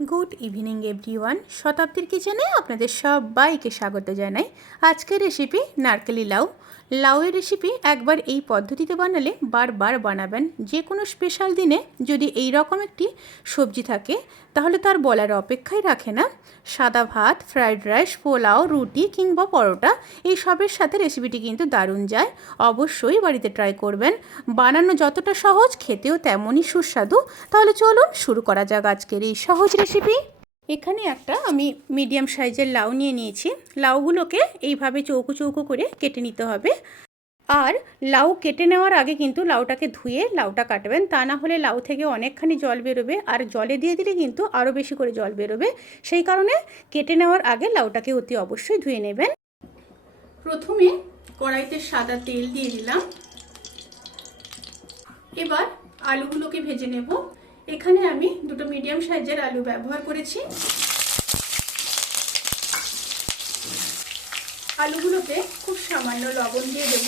Good evening everyone. শতাব্দীর কিচেনে আপনাদের সবাইকে স্বাগত জানাই। আজকের রেসিপি নারকেলি লাউ। লাউয়ের রেসিপি একবার এই পদ্ধতিতে বানালে বারবার বানাবেন। যে কোনো স্পেশাল দিনে যদি এই রকম একটি সবজি থাকে তাহলে তার বলার অপেক্ষাই রাখে না। সাদা ভাত, ফ্রাইড রাইস, পোলাও, রুটি কিংবা পরোটা এই সবের সাথে রেসিপিটি কিন্তু দারুণ যায়। অবশ্যই বাড়িতে ট্রাই করবেন। বানানো যতটা সহজ, খেতেও তেমনই সুস্বাদু। তাহলে চলুন শুরু করা যাক আজকের এই সহজ রেসিপি। এখানে একটা আমি মিডিয়াম সাইজের লাউ নিয়ে নিয়েছি। লাউগুলোকে এইভাবে চৌকো চৌকো করে কেটে নিতে হবে। আর লাউ কেটে নেওয়ার আগে কিন্তু লাউটাকে ধুয়ে লাউটা কাটবেন, তা না হলে লাউ থেকে অনেকখানি জল বেরোবে, আর জলে দিয়ে দিলে কিন্তু আরও বেশি করে জল বেরোবে। সেই কারণে কেটে নেওয়ার আগে লাউটাকে অতি অবশ্যই ধুয়ে নেবেন। প্রথমে কড়াইতে সাদা তেল দিয়ে দিলাম। এবার আলুগুলোকে ভেজে নেব। এখানে আমি দুটো মিডিয়াম সাইজের আলু ব্যবহার করেছি। আলুগুলোতে খুব সামান্য লবণ দিয়ে দেব,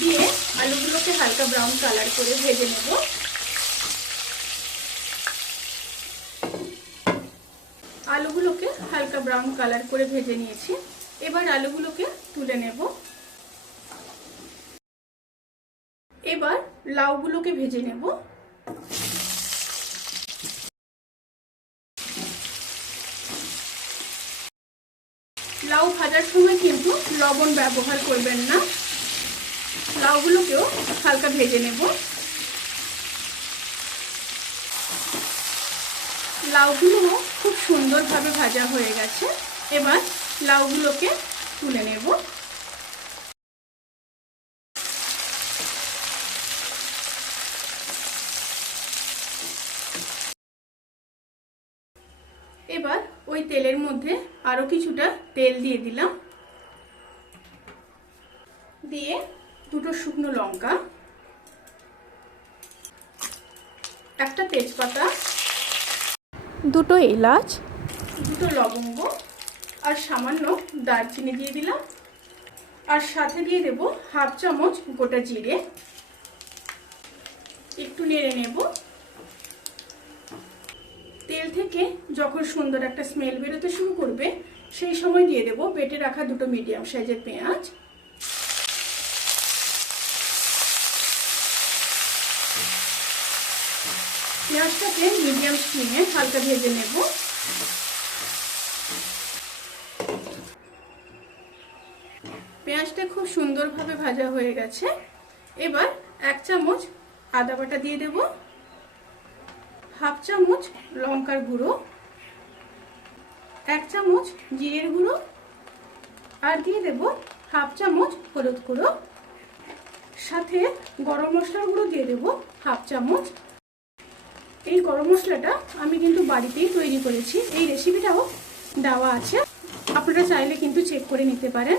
দিয়ে আলুগুলোকে হালকা ব্রাউন কালার করে ভেজে নেব। আলুগুলোকে হালকা ব্রাউন কালার করে ভেজে নিয়েছি। এবার আলুগুলোকে তুলে নেব। এবার লাউগুলোকে ভেজে নেব। লাউ ভাজার সময় কিন্তু লবণ ব্যবহার করবেন না। লাউগুলোকেও হালকা ভেজে নেব। লাউগুলো খুব সুন্দরভাবে ভাজা হয়ে গেছে। এবার লাউগুলোকে তুলে নেব। এবার ওই তেলের মধ্যে আরো কিছুটা তেল দিয়ে দিলাম, দিয়ে দুটো শুকনো লঙ্কা, একটা তেজপাতা, দুটো এলাচ, দুটো লবঙ্গ আর সামান্য দারচিনি দিয়ে দিলাম। আর সাথে দিয়ে দেব হাফ চামচ গোটা জিরে। একটু নেড়ে নেব। তেল থেকে যখন সুন্দর একটা স্মেল বেরোতে শুরু করবে সেই সময় দিয়ে দেব বেটে রাখা দুটো মিডিয়াম সাইজের পেঁয়াজ। পেঁয়াজটাকে মিডিয়াম স্টিমে হালকা ভেজে নেব। পেঁয়াজটা খুব সুন্দরভাবে ভাজা হয়ে গেছে। এবার এক চামচ আদা বাটা দিয়ে দেব, হাফ চামচ লঙ্কার গুঁড়ো, এক চামচ জিরের গুঁড়ো, আর দিয়ে দেব হাফ চামচ হলুদ গুঁড়ো। সাথে গরম মশলার গুঁড়ো দিয়ে দেব হাফ চামচ। এই গরম মশলাটা আমি কিন্তু বাড়িতেই তৈরি করেছি। এই রেসিপিটাও দেওয়া আছে, আপনারা চাইলে কিন্তু চেক করে নিতে পারেন।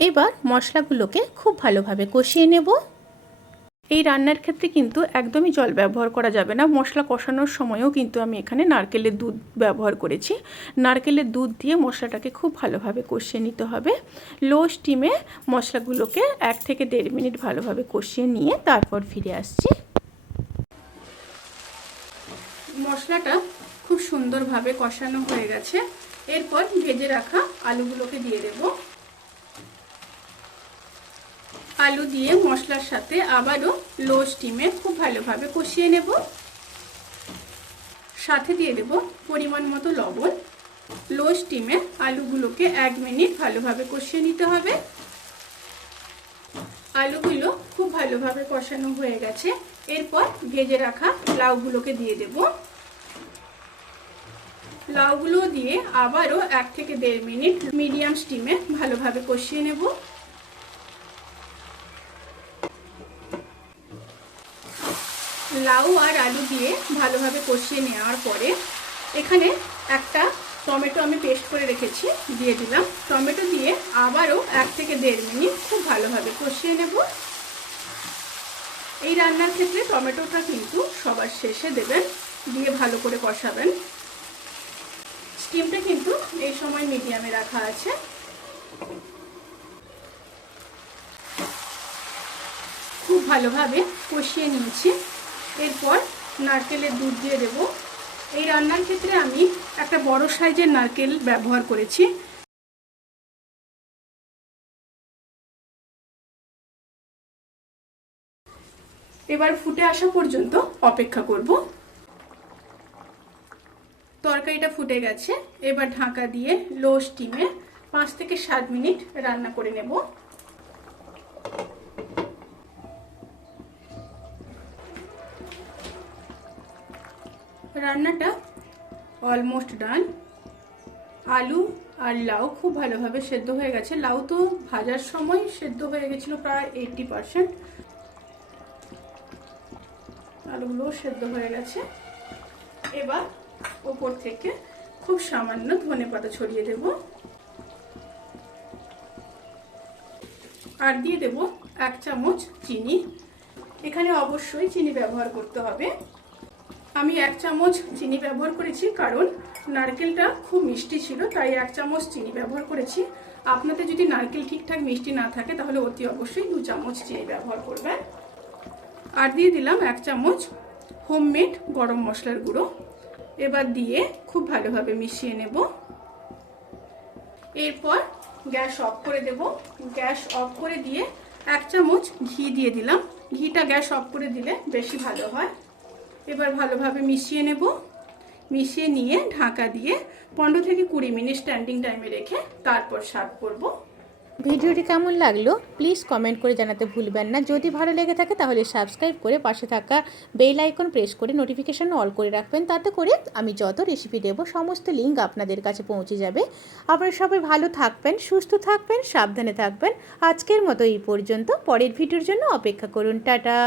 এবার মশলাগুলোকে খুব ভালোভাবে কষিয়ে নেব। এই রান্নার ক্ষেত্রে কিন্তু একদমই জল ব্যবহার করা যাবে না। মশলা কষানোর সময়ও কিন্তু আমি এখানে নারকেলের দুধ ব্যবহার করেছি। নারকেলের দুধ দিয়ে মশলাটাকে খুব ভালোভাবে কষিয়ে নিতে হবে। লো স্টিমে মশলাগুলোকে 1 থেকে 1.5 মিনিট ভালোভাবে কষিয়ে নিয়ে তারপর ফিরে আসছি। মশলাটা খুব সুন্দরভাবে কষানো হয়ে গেছে। এরপর ভেজে রাখা আলুগুলোকে দিয়ে দেব। আলু দিয়ে মশলার সাথে আবারও লো স্টিমে খুব ভালোভাবে কষিয়ে নেব। সাথে দিয়ে দেব পরিমাণ মতো লবণ। লো স্টিমে আলুগুলোকে 1 মিনিট ভালোভাবে কষিয়ে নিতে হবে। আলুগুলো খুব ভালোভাবে কষানো হয়ে গেছে। এরপর ভেজে রাখা লাউগুলোকে দিয়ে দেব। লাউগুলো দিয়ে আবারও 1 থেকে 1.5 মিনিট মিডিয়াম স্টিমে ভালোভাবে কষিয়ে নেব। লাউ আর আলু দিয়ে ভালোভাবে কষিয়ে নেওয়ার পরে এখানে একটা টমেটো আমি পেস্ট করে রেখেছি দিয়ে দিলাম। টমেটো দিয়ে আবারও 1 থেকে 1.5 মিনিট খুব ভালোভাবে কষিয়ে নেব। এই রান্নার ক্ষেত্রে টমেটোটা কিন্তু সবার শেষে দেবেন, দিয়ে ভালো করে কষাবেন। স্টিমটা কিন্তু এই সময় মিডিয়ামে রাখা আছে। খুব ভালোভাবে কষিয়ে নিয়েছি। এরপর নারকেলের দুধ দিয়ে দেব। এই রান্নার ক্ষেত্রে আমি একটা বড় সাইজের নারকেল ব্যবহার করেছি। এবার ফুটে আসা পর্যন্ত অপেক্ষা করব। তরকারিটা ফুটে গেছে, এবার ঢাকা দিয়ে লো স্টিমে 5 থেকে 7 মিনিট রান্না করে নেব। রান্নাটা অলমোস্ট ডান। আলু আর লাউ খুব ভালোভাবে সেদ্ধ হয়ে গেছে। লাউ তো ভাজার সময় সেদ্ধ হয়ে গেছিল প্রায় 80%। আলুগুলোও সেদ্ধ হয়ে গেছে। এবার ওপর থেকে খুব সামান্য ধনেপাতা ছড়িয়ে দেব, আর দিয়ে দেব 1 চামচ চিনি। এখানে অবশ্যই চিনি ব্যবহার করতে হবে। আমি 1 চামচ চিনি ব্যবহার করেছি কারণ নারকেলটা খুব মিষ্টি ছিল, তাই 1 চামচ চিনি ব্যবহার করেছি। আপনাদের যদি নারকেল ঠিকঠাক মিষ্টি না থাকে তাহলে অতি অবশ্যই 2 চামচ চিনি ব্যবহার করবেন। আর দিয়ে দিলাম 1 চামচ হোমমেড গরম মশলার গুঁড়ো। এবার দিয়ে খুব ভালোভাবে মিশিয়ে নেব। এরপর গ্যাস অফ করে দেব। গ্যাস অফ করে দিয়ে 1 চামচ ঘি দিয়ে দিলাম। ঘিটা গ্যাস অফ করে দিলে বেশি ভালো হয়। এবার ভালোভাবে মিশিয়ে নেব। মিশিয়ে নিয়ে ঢাকা দিয়ে 15 থেকে 20 মিনিট স্ট্যান্ডিং টাইমে রেখে তারপর সার্ভ করব। ভিডিওটি কেমন লাগলো প্লিজ কমেন্ট করে জানাতে ভুলবেন না। যদি ভালো লেগে থাকে তাহলে সাবস্ক্রাইব করে পাশে থাকা বেল আইকন প্রেস করে নোটিফিকেশন অল করে রাখবেন। তাতে করে আমি যত রেসিপি দেব সমস্ত লিঙ্ক আপনাদের কাছে পৌঁছে যাবে। আপনারা সবাই ভালো থাকবেন, সুস্থ থাকবেন, সাবধানে থাকবেন। আজকের মতো এই পর্যন্ত। পরের ভিডিওর জন্য অপেক্ষা করুন। টাটা।